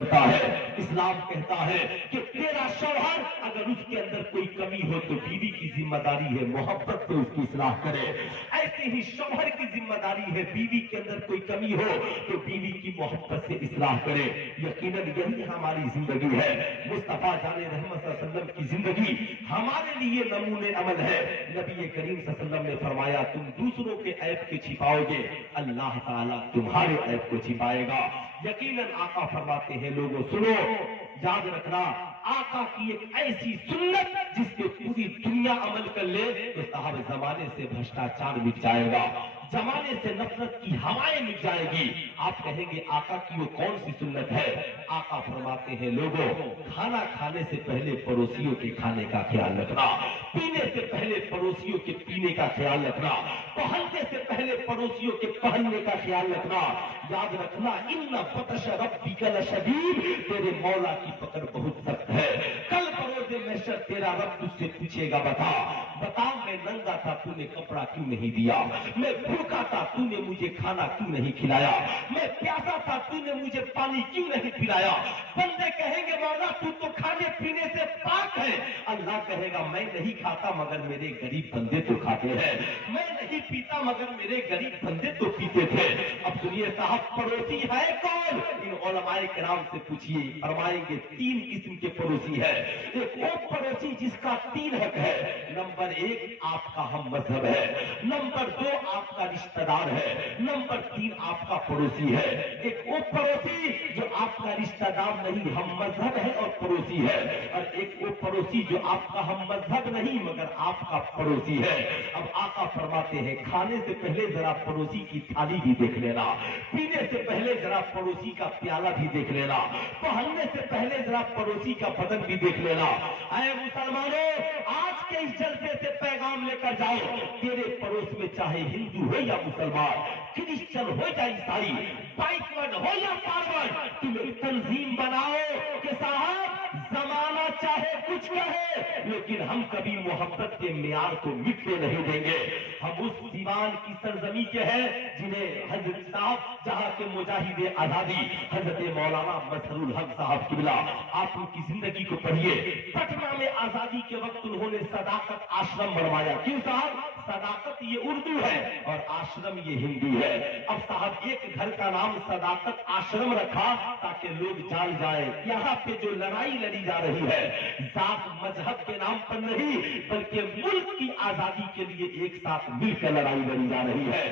کہتا ہے اسلام کہتا ہے کہ تیرا شوہر اگر اس کے اندر کوئی کمی ہو تو بیوی کی ذمہ داری ہے محبت سے اس کی اصلاح کرے. ایسے ہی شوہر کی ذمہ داری ہے بیوی کے اندر کوئی کمی ہو تو بیوی کی محبت سے اصلاح کرے. یقیناً یہی ہماری زندگی ہے. مصطفیٰ جان رحمت صلی اللہ علیہ وسلم کی زندگی ہمارے لیے نمونے عمل ہے. نبی کریم صلی اللہ علیہ وسلم نے فرمایا تم دوسروں کے عیب کے چھپاؤ گے اللہ تعالیٰ تمہارے عیب کو چھپائے گا. یقیناً آقا فرماتے ہیں لوگوں سنو یاد رکھنا آقا کی ایک ایسی سنت جس پہ پوری دنیا عمل کر لے تو صاحب زمانے سے بھرشٹاچار مٹ جائے گا, زمانے سے نفرت کی ہوائیں مٹ جائے گی. آپ کہیں گے آقا کی وہ کون سی سنت ہے؟ آقا فرماتے ہیں لوگوں کھانا کھانے سے پہلے پڑوسیوں کے کھانے کا خیال رکھنا, پینے سے پہلے پڑوسیوں کے پینے کا خیال رکھنا, پہننے سے پہلے پڑوسیوں کے پہننے کا خیال رکھنا. یاد رکھنا ان بطش ربک لشدید, تیرے مولا کی پکڑ بہت سخت ہے. کل بروز محشر تیرا رب تجھ سے پوچھے گا بتا میں ننگا تھا تو نے کپڑا کیوں نہیں دیا, میں بھوکا تھا تو نے مجھے کھانا کیوں نہیں کھلایا, میں پیاسا تھا تو نے مجھے پانی کیوں نہیں پلایا. بندے کہیں گے مولا تو کھانے پینے سے پاک ہے. اللہ کہے گا میں نہیں کھاتا مگر میرے غریب بندے تو کھاتے ہیں, میں نہیں پیتا مگر میرے غریب بندے تو پیتے تھے. اب سنیے صاحب پڑوسی ہے کون؟ ان علماء کرام سے پوچھیے, فرمائیں گے تین قسم کے پڑوسی ہے. ایک وہ پڑوسی جس کا تین حق ہے. نمبر ایک آپ کا ہم مذہب ہے, نمبر دو آپ کا رشتہ دار ہے, نمبر تین آپ کا پڑوسی ہے. ایک وہ پڑوسی جو آپ کا رشتہ دار نہیں ہم مذہب ہے اور پڑوسی ہے, اور ایک وہ پڑوسی جو آپ کا ہم مذہب نہیں مگر آپ کا پڑوسی ہے. اب آقا فرماتے ہیں کھانے سے پہلے ذرا پڑوسی کی تھالی بھی دیکھ لینا, پینے سے پہلے ذرا پڑوسی کا پیالہ بھی دیکھ لینا, پہننے سے پہلے ذرا پڑوسی کا بدن بھی دیکھ لینا. اے مسلمانوں آج کے اس جلسے سے پیغام لے کر جاؤ, تیرے پڑوس میں چاہے ہندو ہو یا مسلمان, کرسچن ہو یا عیسائی, بیکورڈ ہو یا فارورڈ, تم ایک تنظیم بناؤ کہ صاحب زمانہ چاہے کچھ کہے لیکن ہم کبھی محبت کے معیار کو مٹنے نہیں دیں گے. ہم اس دیوان کی سرزمین کے ہیں جنہیں حضرت صاحب جہاں کے مجاہد آزادی حضرت مولانا مظہر الحق صاحب قبلہ آپ ان کی زندگی کو پڑھیے. پٹنہ میں آزادی کے وقت انہوں نے صداقت آشرم بنوایا. کیوں صاحب؟ صداقت یہ اردو ہے اور آشرم یہ ہندی ہے. اب صاحب ایک گھر کا نام صداقت آشرم رکھا تاکہ لوگ جان جائیں یہاں پہ جو لڑائی لڑی جا رہی ہے ذات مذہب کے نام پر نہیں بلکہ ملک کی آزادی کے لیے ایک ساتھ مل کر لڑائی لڑی جا رہی ہے.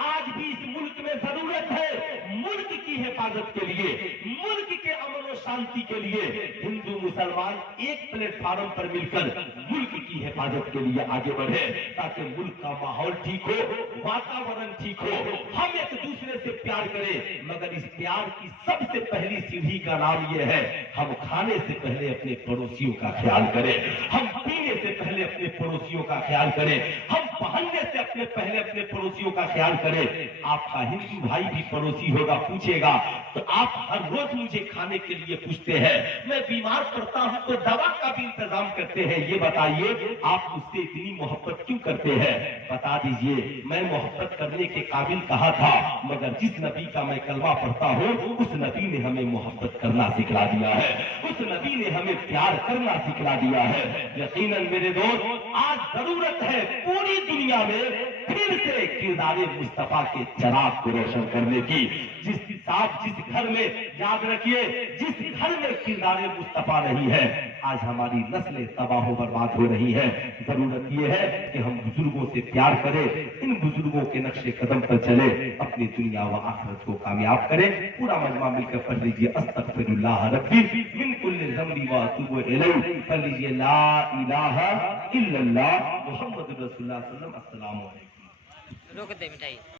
آج بھی اس ملک میں ضرورت ہے ملک کی حفاظت کے لیے, ملک کے امن و شانتی کے لیے ہندو مسلمان ایک پلیٹ فارم پر مل کر ملک کی حفاظت کے لیے آگے بڑھے تاکہ ملک کا ماحول ٹھیک ہو, واتاورن ٹھیک ہو, ہم ایک دوسرے سے پیار کریں. مگر اس پیار کی سب سے پہلی سیڑھی کا نام یہ ہے ہم کھانے سے پہلے اپنے پڑوسیوں کا خیال کریں, ہم پینے سے پہلے اپنے پڑوسیوں کا خیال کریں, ہم پہننے سے پہلے اپنے پڑوسیوں کا خیال کریں. آپ کا ہندو بھائی بھی پڑوسی ہوگا پوچھے گا تو آپ ہر روز مجھے کھانے کے لیے پوچھتے ہیں, میں بیمار پڑتا ہوں تو دوا کا بھی انتظام کرتے ہیں, یہ بتائیے آپ مجھ سے اتنی محبت کیوں کرتے ہیں؟ بتا دیجئے میں محبت کرنے کے قابل کہا تھا مگر جس نبی کا میں کلمہ پڑھتا ہوں اس نبی نے ہمیں محبت کرنا سکھلا دیا ہے, اس نبی نے ہمیں پیار کرنا سکھلا دیا ہے. یقیناً میرے دوست آج ضرورت ہے پوری دنیا میں پھر سے کردار مصطفیٰ کے چراغ کو روشن کرنے کی. جس گھر میں یاد رکھیے جس گھر میں کردار مصطفیٰ نہیں ہے آج ہماری نسلیں تباہ و برباد ہو رہی ہے. ضرورت یہ ہے کہ ہم بزرگوں سے پیار کریں, ان بزرگوں کے نقش قدم پر چلے, اپنی دنیا و آخرت کو کامیاب کریں. پورا مجمع مل کر پڑھ لیجیے استغفر اللہ ربی من کل ذنب و اتوب الیہ. پڑھ لیجیے لا الہ الا اللہ محمد رسول اللہ صلی اللہ علیہ وسلم. السلام علیکم. روک دے مٹھائی.